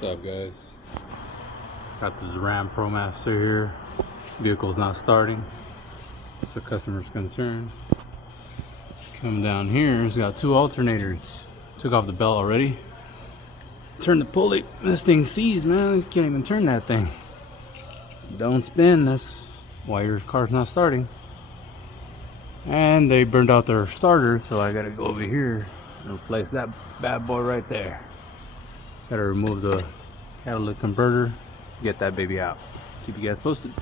What's up, guys? Got this Ram ProMaster here. Vehicle's not starting. It's the customer's concern. Come down here, it's got two alternators. Took off the belt already. Turn the pulley. This thing seized, man. You can't even turn that thing. Don't spin. That's why your car's not starting. And they burned out their starter, so I gotta go over here and replace that bad boy right there. Gotta remove the catalytic converter, get that baby out. Keep you guys posted.